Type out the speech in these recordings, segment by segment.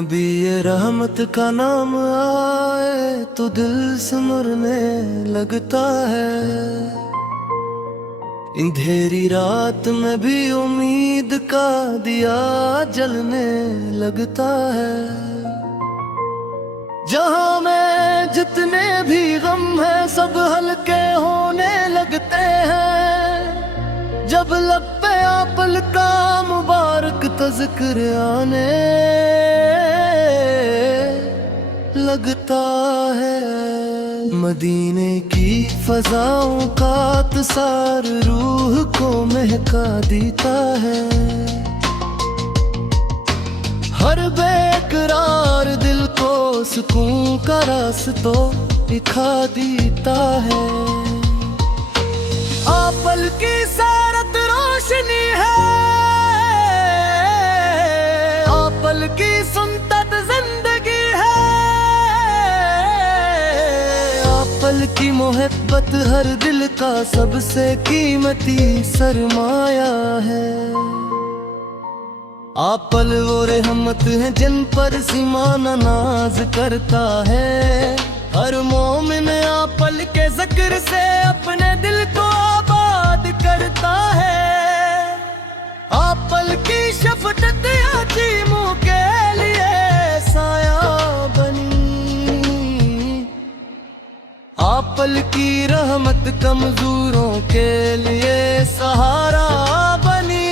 नबी ये रहमत का नाम आए तो दिल सिमरने लगता है। अंधेरी रात में भी उम्मीद का दिया जलने लगता है। जहां में जितने भी गम है सब हल्के होने लगते हैं। जब लब पे आपल का मुबारक तज़किर आने लगता है। मदीने की फजाओं का तसार रूह को महका देता है। हर बेकरार दिल को सुकून का रास्ता दिखा देता है। आपल की सारत रोशनी है, आपल की सुनतत जिंदगी है। आपल की मोहब्बत हर दिल का सबसे कीमती सरमाया है। आपल वो रहमत है जिन पर सीमाना नाज करता है। हर मोमिन आपल के जिक्र से अपने दिल को आबाद करता है। आपल की शफकत यतीमों के लिए साया बनी। आपल की रहमत कमजोरों के लिए सहारा बनी।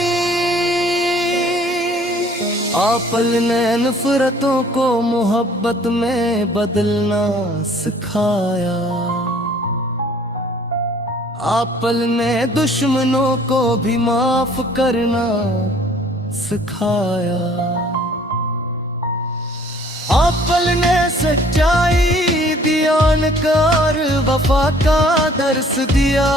आपल ने नफरतों को मोहब्बत में बदलना सिखाया। आपल ने दुश्मनों को भी माफ करना सिखाया। आपल ने सच्चाई दीवानकार वफा का दर्स दिया।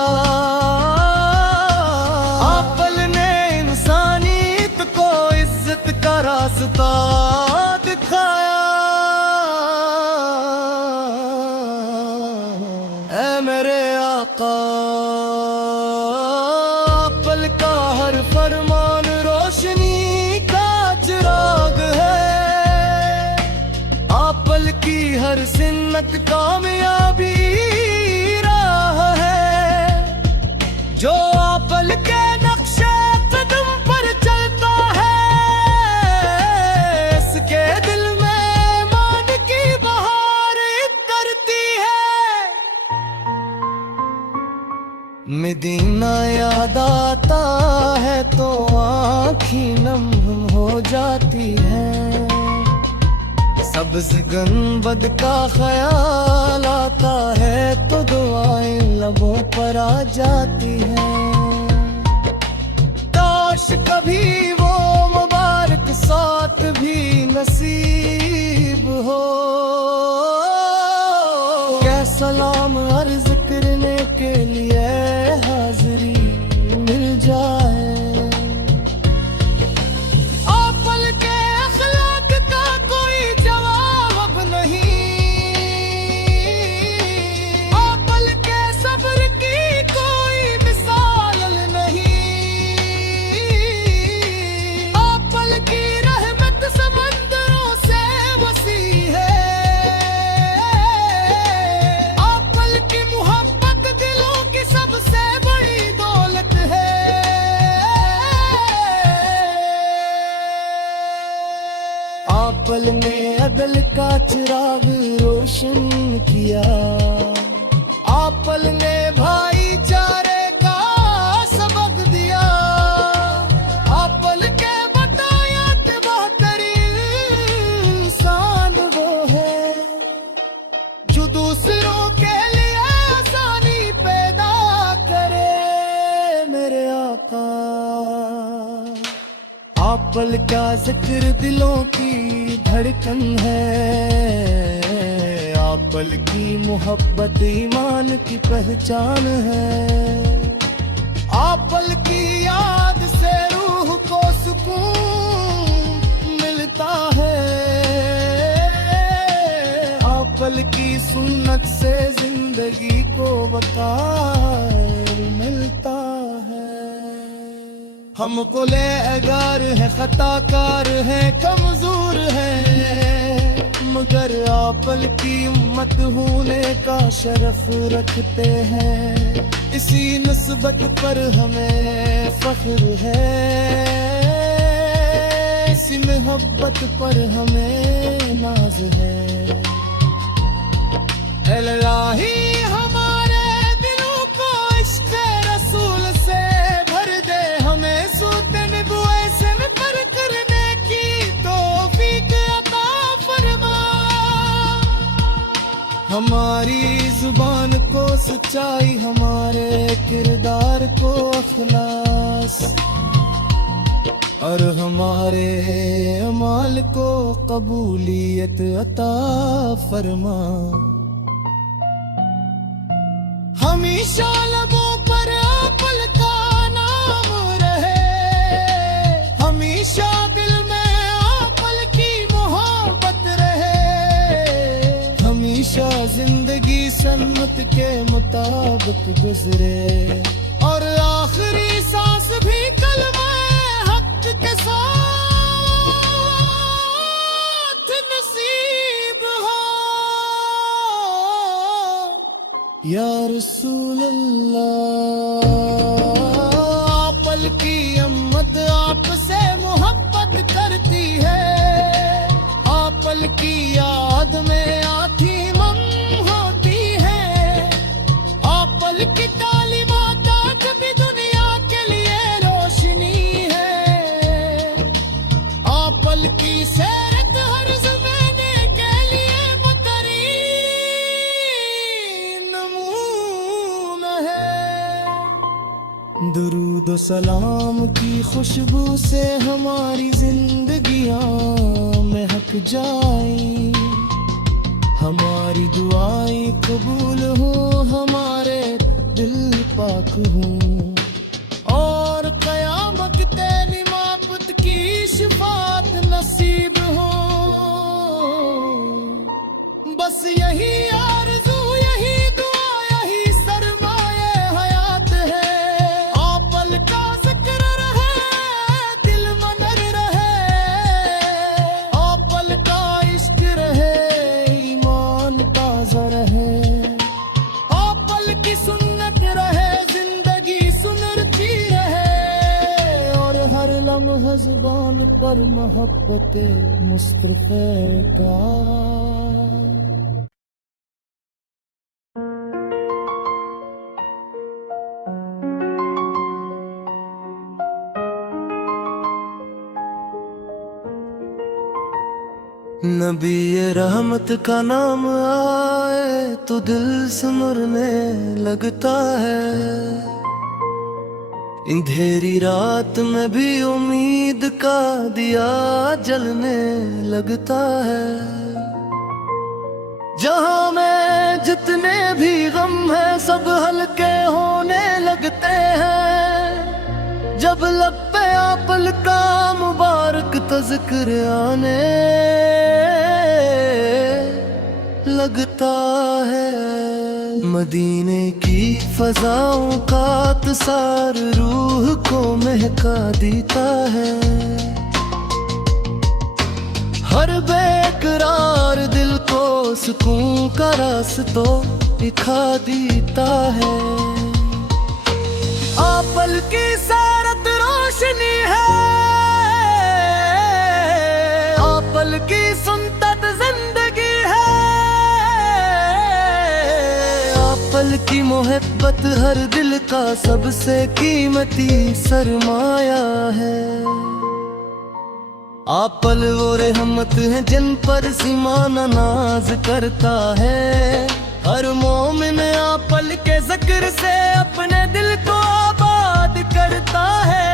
आपल ने इंसानियत को इज्जत का रास्ता दिखाया। ऐ मेरे आका, आपल का हर फरमान रोशनी का चिराग है। आपल की हर सिन्नत कामयाबी राह है। जो आपल के नक्शे कदम पर चलता है, इसके दिल में मान की बहार करती है। मदीना याद आता है तो आँखें नम हो जाती है। सब्ज़ गुंबद का ख्याल आता है तो दुआएं लबों पर आ जाती हैं। काश कभी वो मुबारक साथ भी नसीब हो। क्या सलाम अर्ज करने के लिए हाजिरी मिल जाए। आपल के अखलाक का कोई जवाब अब नहीं। आपल के सब्र की कोई मिसाल नहीं। आपल की रहमत समंदरों से वसी है। आपल की मोहब्बत दिलों की सबसे बड़ी दौलत है। आपल ने अदल का चिराग रोशन किया। आपल ने भाईचारे का सबक दिया। आपल के बताया कि बेहतरीन इंसान वो है जो दूसरों के लिए आसानी पैदा करे। मेरे आका, आपल का जिक्र दिलों की धड़कन है। आपल की मोहब्बत ईमान की पहचान है। आपल की याद से रूह को सुकून मिलता है। आपल की सुन्नत से जिंदगी को वकार मिलता है। हमको लेगार है, खताकार है, कमजोर है, मगर आपल की उम्मत होने का शरफ रखते हैं। इसी नस्बत पर हमें फख्र है, इसी मोहब्बत पर हमें नाज है। इलाही हमारे दिलों को इश्क़ रसूल से भर दे, हमें सूते नबुए से पर करने की तौफीक अता फरमा। हमारी जुबान को सच्चाई, हमारे किरदार को अखलास, और हमारे अमाल को कबूलियत अता फरमा। हमेशा लबों पर आपल का नाम रहे, हमेशा दिल में आपल की मोहब्बत रहे, हमेशा जिंदगी सन्नत के मुताबिक गुजरे, और आखिरी सांस भी कलमा हक के साथ नसीब हो। या रसूल अल्लाह, आपल की उम्मत आपसे मोहब्बत करती है, आपल की याद में आँखें मम होती है, आपल की तालीमात आज भी दुनिया के लिए रोशनी है, आपल की सैरत हर ज़माने के लिए दुरूद व सलाम की खुशबू से हमारी जिंदगियां महक जाएं, हमारी दुआएं कबूल हो, हमारे दिल पाक हों, और क़यामत तेरी मापत की शफात नसीब हो। बस यही आरज़ू, यही दुआ, यही सरमाए हयात है, आपल का ज़िक्र रहे, दिल मनर रहे, आपल का इश्क रहे, ईमान ताज़ा रहे, आपल की सुन्नत रहे, जिंदगी सुनरती रहे, और हर लम्हा ज़ुबान पर मोहब्बत मुस्तफ़ा का। नबी ये रहमत का नाम आए तो दिल सिमरने लगता है, अंधेरी रात में भी उम्मीद का दिया जलने लगता है। जहां में जितने भी गम है सब हल्के होने लगते हैं, जब लब पे आपल का मुबारक तज़किर आने लगता है। मदीने की फजाओं का तसार रूह को महका देता है, हर बेकरार दिल को सुकून का रास्ता दिखा देता है। आपल की सारत रोशनी है, आपल की सुनतत जिंदगी है, आपल की मोहब्बत हर दिल का सबसे कीमती सरमाया है। आपल वो रहमत है जिन पर सीमाना नाज करता है, हर मोमिन आपल के ज़िक्र से अपने दिल को आबाद करता है।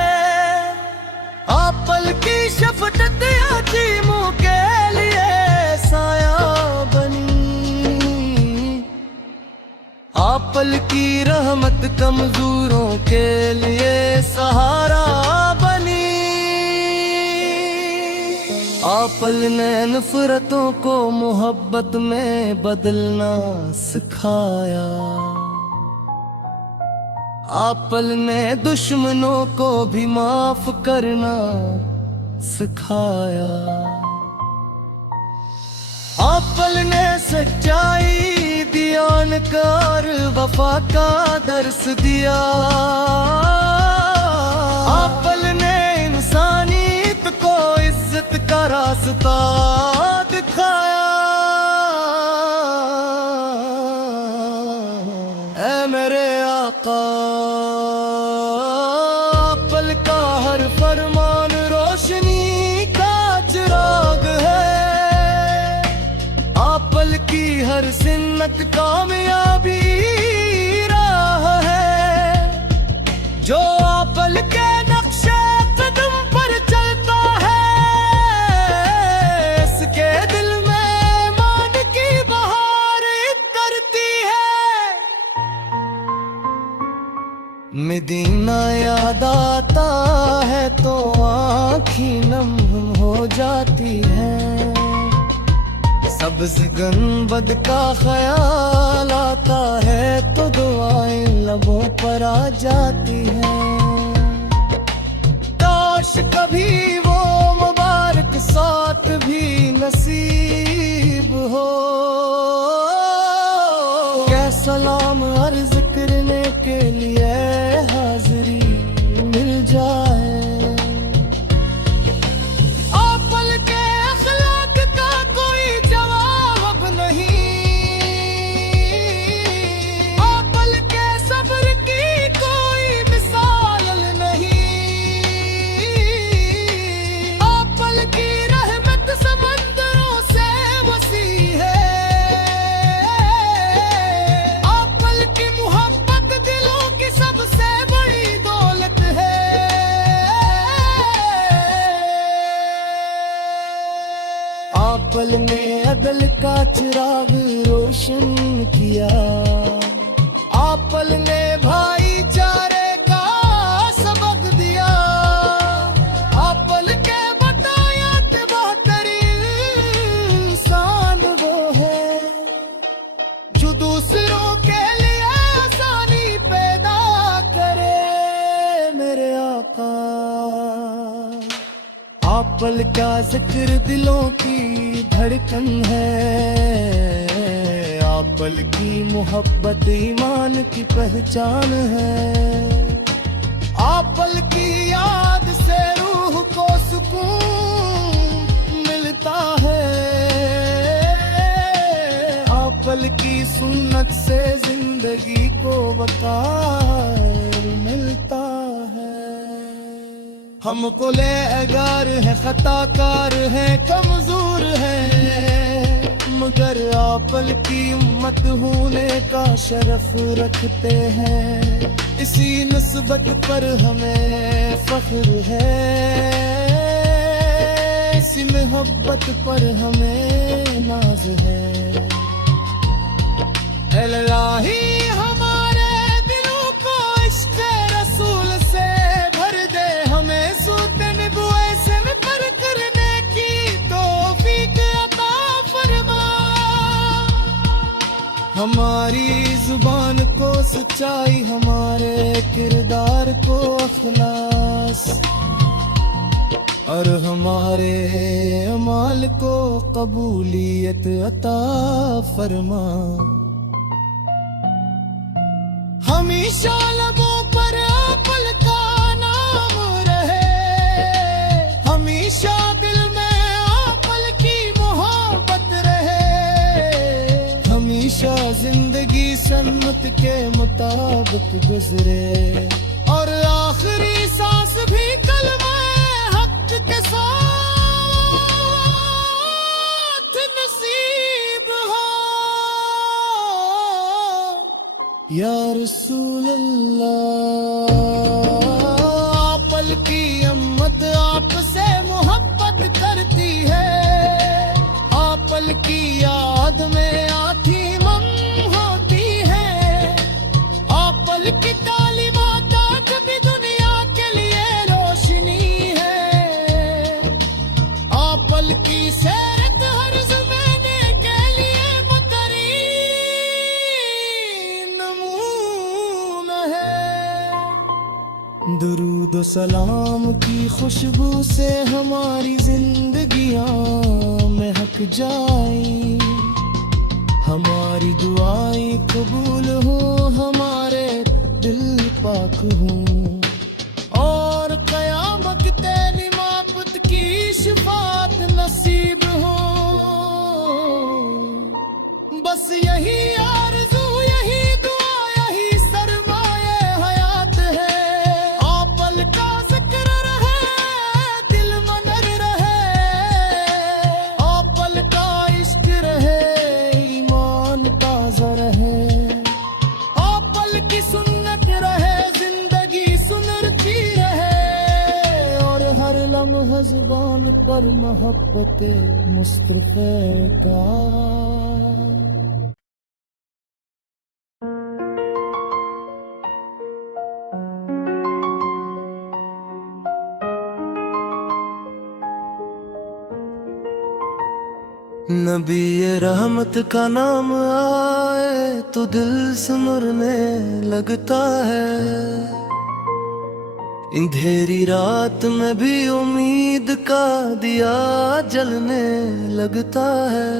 आपल की शफ़क़त यतीमों के लिए साया बनी, आपल की रहमत कमजोरों के लिए सहारा बनी। आपल ने नफरतों को मोहब्बत में बदलना सिखाया, आपल ने दुश्मनों को भी माफ करना सिखाया। आपल ने सच्चाई दियानकार वफा का दर्स दिया। आपल ने इंसानियत को इज्जत का रास्ता दिखाया। ऐ मेरे आका, आपल का हर फरमान रोशनी का चिराग है। आपल की हर सिन्नत कामयाबी राह है। जो आपल के नक्शे कदम पर चलता है, इसके दिल में मान की बहार करती है। मदीना याद आता है तो आँखें नम हो जाती है। सब्ज़ गुंबद का ख्याल आता है तो दुआएं लबों पर आ जाती हैं। काश कभी वो मुबारक साथ भी नसीब हो। क्या सलाम अर्ज करने के लिए हाज़िरी मिल जाए। आपल के अखलाक का कोई जवाब अब नहीं। आपल के सब्र की कोई मिसाल नहीं। आपल की रहमत समंदरों से वसी है। आपल की मोहब्बत दिलों की सबसे बड़ी दौलत है। आपल ने अदल का चिराग रोशन किया। आपल ने भाईचारे का सबक दिया। आपल के बताया कि बेहतरीन इंसान वो है जो दूसरों के लिए आसानी पैदा करे। मेरे आका, आपल का जिक्र दिलों की धड़कन है। आपल की मोहब्बत ईमान की पहचान है। आपल की याद से रूह को सुकून मिलता है। आपल की सुन्नत से जिंदगी को वकार मिलता है। हम गुनहगार हैं, खताकार हैं, कमजोर हैं, मगर आपल की उम्मत होने का शरफ रखते हैं। इसी निस्बत पर हमें फख्र है। इसी मोहब्बत पर हमें नाज है। इलाही हमारे दिलों को इश्क़ रसूल से भर दे। हमें सूते नबुए से पर करने की तौफीक अता फरमा। हमारी जुबान को सच्चाई, हमारे किरदार को अखलास, और हमारे अमाल को कबूलियत अता फरमा। हमेशा लबों पर आपल का नाम रहे। हमेशा दिल में आपल की मोहब्बत रहे। हमेशा जिंदगी सन्नत के मुताबिक गुजरे। और आखिरी सांस भी कलमा हक के साथ नसीब हो। या रसूल अल्लाह, आपल की उम्मत आपसे मोहब्बत करती है। आपल की याद में आँखें मम होती है। आपल की तालीमात आज भी दुनिया के लिए रोशनी है। आपल की सैरत हर ज़माने के लिए बेहतरीन नमूना है। दुरूद सलाम की खुशबू से हमारी जिंदगियां महक जाएं, हमारी दुआएं कबूल हो, हमारे दिल पाक हों, और कयामत तेरी मापत की शिफात नसीब हो। बस यही आरज़ू, यही दुआ, यही सरमाए हयात है। आपल का जिक्र रहे, दिल मनर रहे, आपल का इश्क रहे, ईमान ताज़ा रहे, आपल की सुन्नत रहे, जिंदगी सुनरती रहे, और हर लम्हा ज़ुबान पर मोहब्बत मुस्तफ़ा का। नबी ये रहमत का नाम आए तो दिल सिमरने लगता है, अंधेरी रात में भी उम्मीद का दिया जलने लगता है।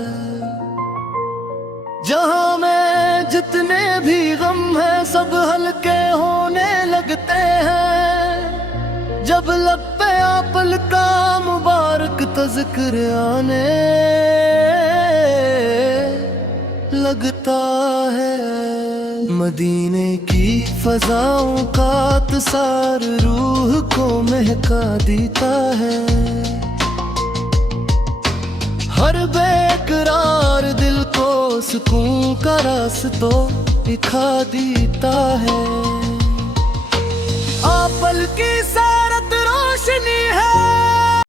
जहां में जितने भी गम है सब हल्के होने लगते हैं, जब लब पे आपल का मुबारक तज़किर आने लगता है। मदीने की फजाओं का तसार रूह को महका देता है, हर बेकरार दिल को सुकून का रास्ता दिखा देता है। आपल की